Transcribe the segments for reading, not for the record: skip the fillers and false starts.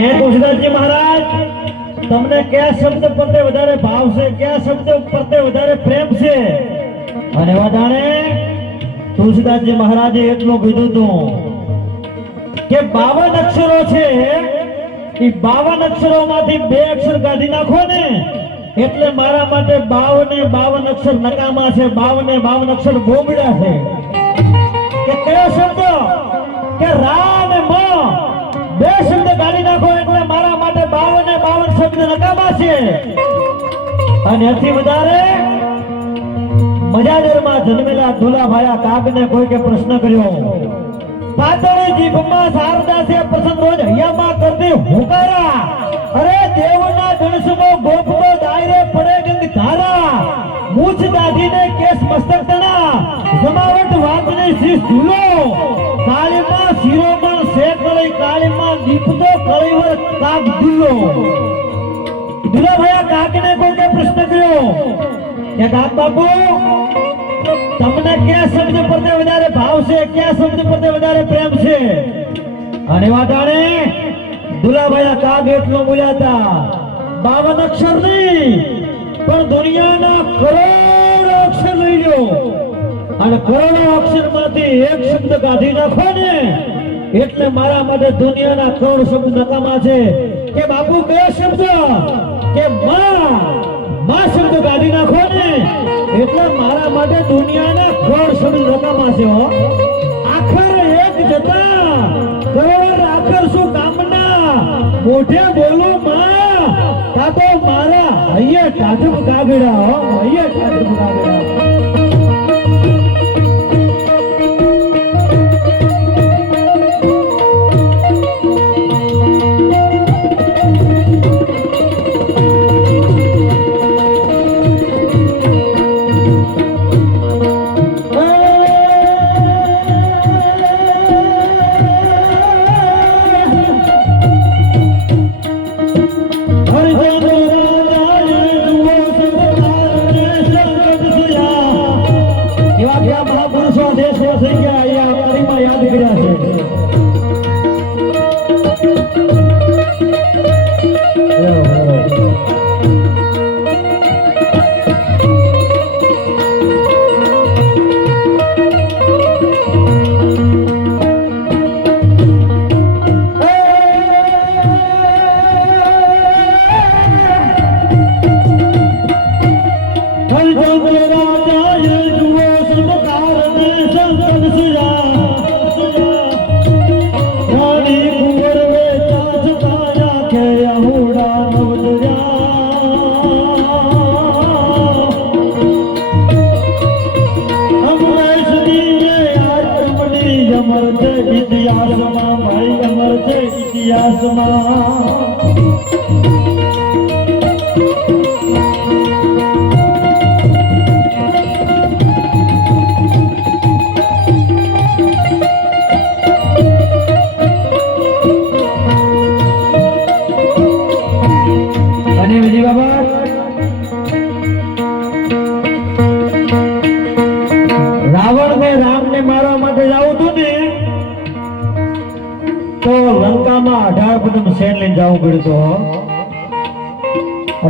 હે તુલસીદાસજી મહારાજ, તમને કયા શબ્દ પ્રત્યે વધારે ભાવ છે, કયા શબ્દ પ્રત્યે વધારે પ્રેમ છે? અને વાદાણે તુલસીદાસજી મહારાજે એટલું કીધું હતું કે 52 અક્ષરો છે, એ 52 અક્ષરોમાંથી 2 અક્ષર કાઢી નાખો ને એટલે મારા માટે 52 અક્ષર નકામા છે, 52 અક્ષર બોબડા છે. કે કયો શબ્દ? કે રા અને મ, 2 શબ્દ કાઢી નાખો એટલે મારા માટે 52 શબ્દ નકામા છે. અને અતિ વધારે મજાદરમાં જન્મેલા ધુલાભાયા કાગને કોઈકે પ્રશ્ન કર્યો, પાતળી જીભમાં શારદા છે પ્રસન્ન રોજ હૈયામાં કરતી હુંકારા, અરે દેવના ગણસમો ગોપતો દાયરે પડે ગંગ ધારા, મૂછ દાઢીને કેસ મસ્તક તણા, જમાવટ વાંકની શીશ ધૂલો, કાળીમાં શિરોમણ શેકળી, કાળીમાં દીપતો કળીવર કાગ ધૂલો. ધુલાભાયા કાગને કોઈકે પ્રશ્ન કર્યો કે કાગ બાપુ, તમને કયા શબ્દ પ્રત્યે વધારે ભાવ છે, કયા શબ્દ પ્રત્યે વધારે પ્રેમ છે? અને વાટાણે દુલાભાઈ કાગ એટલો બોલ્યા હતા, 52 અક્ષર નહીં પણ દુનિયાના કરોડો અક્ષર લઈ લો અને કરોડો અક્ષરમાંથી એક શબ્દ કાઢી નાખો ને એટલે મારા માટે દુનિયાના કરોડ શબ્દ નકામા છે. કે બાપુ કયો શબ્દ? કે માં શબ્દ કાઢી નાખો ને એટલે મારા માટે દુનિયાના કરોડ શબ્દ નકામા છે. આખર એક જતા કરોડ આખર શું કામના, મોઢે બોલો માં, કા તો મારા હૈયે ટાઢબ કાગડા, હૈયે ટાઢબ કાગડા.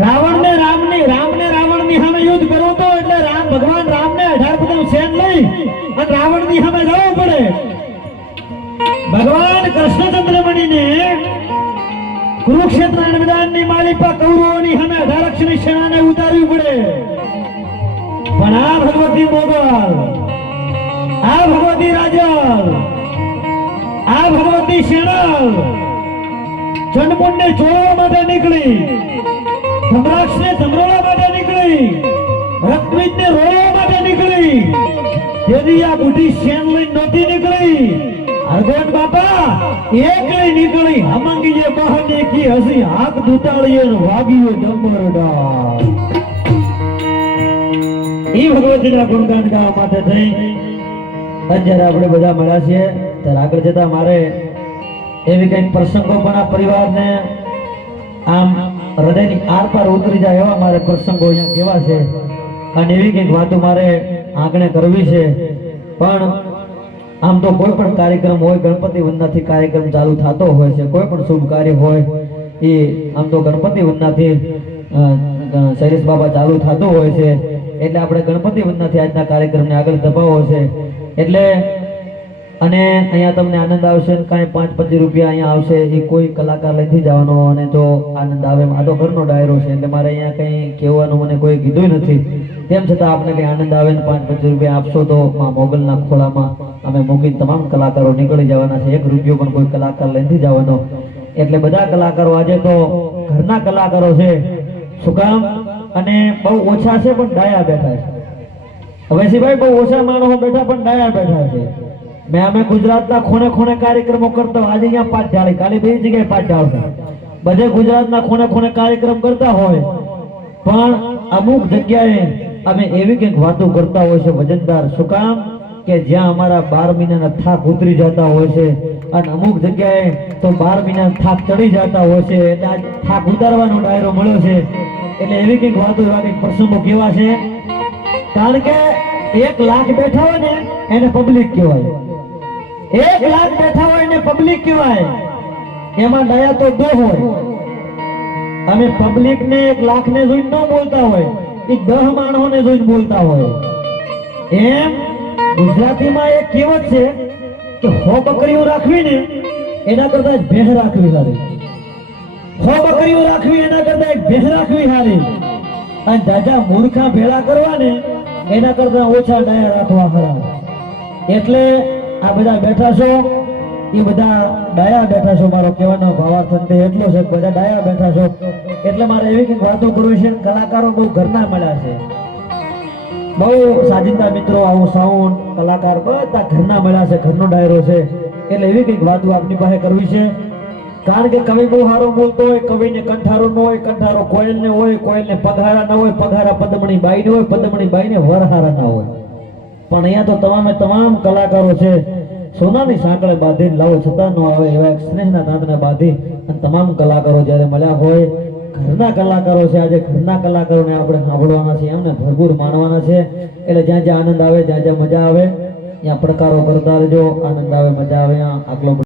રાવણને રાવણની સામે યુદ્ધ કરવું તો એટલે ભગવાન રામને 18 પદમ સેન લઈ અને રાવણની સામે જવું પડે. ભગવાન કૃષ્ણચંદ્રમણીને કુરુક્ષેત્ર મેદાનની માળી પર કૌરવોની સામે 18 અક્ષરની સેનાને ઉતારવી પડે. પણ આ ભગવતી મોગલ, આ ભગવતી રાજલ, આ ભગવતી શેણલ જનમુંડને જોડવા માટે નીકળી, ધમરાક્ષને ધમરોળવા માટે નીકળી, રક્તવીજને રોળવા માટે નીકળી. તેથી આ બુઢી શેન લઈ નહોતી નીકળી, હરગોન બાપા એકલી નીકળી. હમંગીએ બહાને કી હસી હાથ દુતાળીએ વાગ્યો ડમરડા. ઈ ભગવતીના ગુણગાન ગાવા માટે થઈ જ્યારે આપણે બધા મળ્યા છીએ ત્યારે આગળ જતા મારે એવી કંઈક પ્રસંગો પણ આ પરિવારને આમ હૃદયની આરપાર ઉતરી જાય એવા મારે પ્રસંગો અહીંયા કેવા છે અને એવી કંઈક વાતો મારે આંગણે કરવી છે. પણ આમ તો કોઈ પણ કાર્યક્રમ હોય, ગણપતિ વંદનાથી કાર્યક્રમ ચાલુ થતો હોય છે, કોઈ પણ શુભ કાર્ય હોય એ આમ તો ગણપતિ વંદનાથી શૈલેષ બાબા ચાલુ થતું હોય છે, એટલે આપણે ગણપતિ વંદનાથી આજના કાર્યક્રમને આગળ ધપાવવો છે. એટલે અને અહીંયા તમને આનંદ આવશે ને કાંઈ 5-25 રૂપિયા અહીંયા આવશે એ કોઈ કલાકાર લઈથી જવાનો, અને જો આનંદ આવે આ તો ઘરનો ડાયરો છે એટલે મારે અહીંયા કંઈ કહેવાનું મને કોઈ કીધું નથી. તેમ છતાં આપણે કંઈ આનંદ આવે ને 5-25 રૂપિયા આપશો તો માં મોગલના ખોળામાં અમે મૂકીને તમામ કલાકારો નીકળી જવાના છે. 1 રૂપિયો પણ કોઈ કલાકાર લઈથી જવાનો. એટલે બધા કલાકારો આજે તો ઘરના કલાકારો છે. શું કામ? અને બહુ ઓછા છે પણ ડાયા બેઠા છે. અવશ્યભાઈ બહુ ઓછા માણસો બેઠા પણ ડાયા બેઠા છે. અમે ગુજરાતના ખૂણે ખૂણે કાર્યક્રમો કરતા હોય. આજે અહીંયા પાઠ ઢાળી, કાલે 2 જગ્યાએ પાઠ ઢાળતા. બધે ગુજરાતના ખૂણે ખૂણે કાર્યક્રમ કરતા હોય, પણ અમુક જગ્યાએ અમે એવી કંઈક વાતો કરતા હોય છે વજનદાર. શું કામ? કે જ્યાં અમારા 12 મહિનાના થાક ઉતરી જતા હોય છે, અને અમુક જગ્યાએ તો 12 મહિનાના થાક ચડી જતા હોય છે. એટલે આ થાક ઉતારવાનો ડાયરો મળ્યો છે. એટલે એવી કંઈક વાતો, એવા કંઈક પ્રસંગો કેવા છે. કારણ કે 1 લાખ બેઠા હોય ને એને પબ્લિક કહેવાય. 1 લાખ બેઠા હોય એને પબ્લિક કહેવાય. એમાં ડાયા તો 2 હોય. અમે પબ્લિક ને 1 લાખ ને જોઈને ન બોલતા હોય, એ 10 માણસોને જોઈને બોલતા હોય. એમ ગુજરાતીમાં એક કહેવત છે કે 100 બકરીઓ રાખવી ને એના કરતા એક ભેંસ રાખવી સારી. 100 બકરીઓ રાખવી એના કરતા એક ભેંસ રાખવી સારી. અને જાજા મૂર્ખા ભેળા કરવા ને એના કરતા ઓછા ડાયા રાખવા ખરા. એટલે આ બધા બેઠા છો એ બધા ડાયા બેઠા છો. મારો કહેવાનો ભાવાર્થ અંતે એટલો છે, બધા ડાયા બેઠા છો. એટલે મારે એવી કંઈક વાતો કરવી છે. કલાકારો બહુ ઘરના મળ્યા છે, બહુ સાજિંદા મિત્રો, આવું સાઉન્ડ કલાકાર બધા ઘરના મળ્યા છે, ઘરનો ડાયરો છે. એટલે એવી કંઈક વાતો આપની પાસે કરવી છે. કારણ કે કવિ બહુ સારો બોલતો હોય, કવિને કંઠારો ન હોય, કંઠારો કોયલને હોય, કોયલને પગહારા ન હોય, પગહારા પદમણી બાઈને હોય, પદમણી બાઈને વરહારા ના હોય. પણ અહીંયા તો તમામે તમામ કલાકારો છે. સોનાની સાંકળે બાંધીને લાવો છતાં ન આવે એવા એક સ્નેહના દાંતને બાંધી અને તમામ કલાકારો જ્યારે મળ્યા હોય, ઘરના કલાકારો છે. આજે ઘરના કલાકારોને આપણે સાંભળવાના છે, એમને ભરપૂર માણવાના છે. એટલે જ્યાં જ્યાં આનંદ આવે, જ્યાં જ્યાં મજા આવે ત્યાં પડકારો કરતા રહેજો. આનંદ આવે, મજા આવે, આગલો